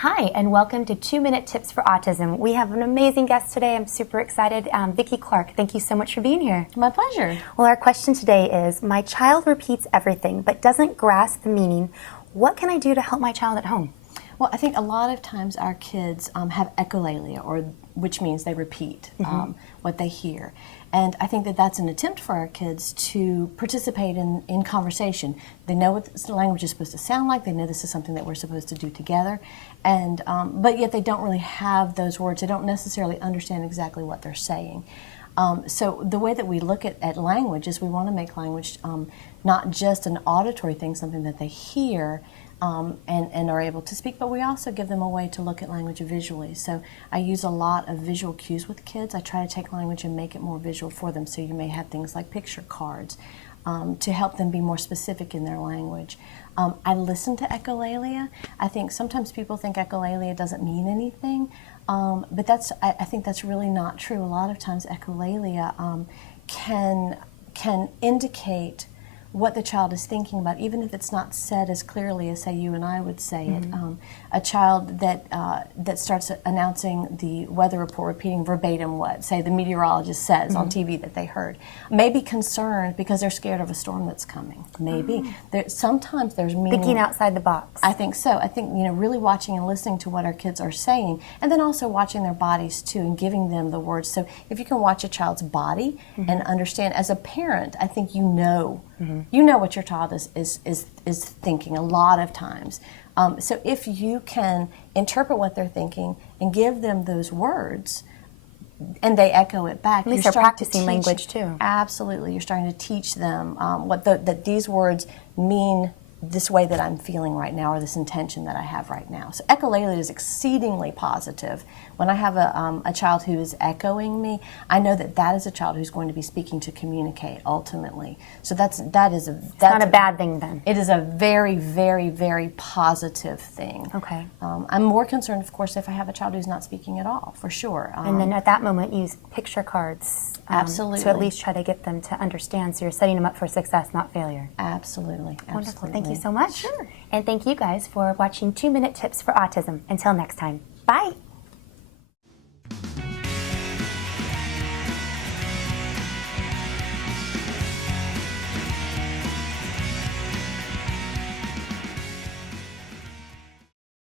Hi, and welcome to 2-Minute Tips for Autism. We have an amazing guest today. I'm super excited. Vicki Clarke, thank you so much for being here. My pleasure. Well, our question today is, my child repeats everything but doesn't grasp the meaning. What can I do to help my child at home? Well, I think a lot of times our kids have echolalia, which means they repeat what they hear. And I think that that's an attempt for our kids to participate in conversation. They know what the language is supposed to sound like. They know this is something that we're supposed to do together. And but yet they don't really have those words. They don't necessarily understand exactly what they're saying. So the way that we look at language is we want to make language not just an auditory thing, something that they hear, and are able to speak, but we also give them a way to look at language visually. So I use a lot of visual cues with kids. I try to take language and make it more visual for them. So you may have things like picture cards to help them be more specific in their language. I listen to echolalia. I think sometimes people think echolalia doesn't mean anything, but I think that's really not true. A lot of times echolalia can indicate what the child is thinking about, even if it's not said as clearly as, say, you and I would say it. A child that starts announcing the weather report, repeating verbatim what, say, the meteorologist says on TV that they heard, may be concerned because they're scared of a storm that's coming. Maybe. Sometimes there's meaning. Thinking outside the box. I think so. I think, really watching and listening to what our kids are saying, and then also watching their bodies too and giving them the words. So if you can watch a child's body and understand, as a parent, I think you know what your child is thinking a lot of times. So if you can interpret what they're thinking and give them those words, and they echo it back, at least they're practicing language too. Absolutely, you're starting to teach them that these words mean this way that I'm feeling right now, or this intention that I have right now. So echolalia is exceedingly positive. When I have a child who is echoing me, I know that is a child who's going to be speaking to communicate ultimately. So that's not a bad thing then. It is a very, very, very positive thing. Okay. I'm more concerned, of course, if I have a child who's not speaking at all, for sure. And then at that moment, use picture cards. Absolutely. To at least try to get them to understand. So you're setting them up for success, not failure. Absolutely. Wonderful. Thank you so much. Sure. And thank you guys for watching 2-Minute Tips for Autism. Until next time. Bye.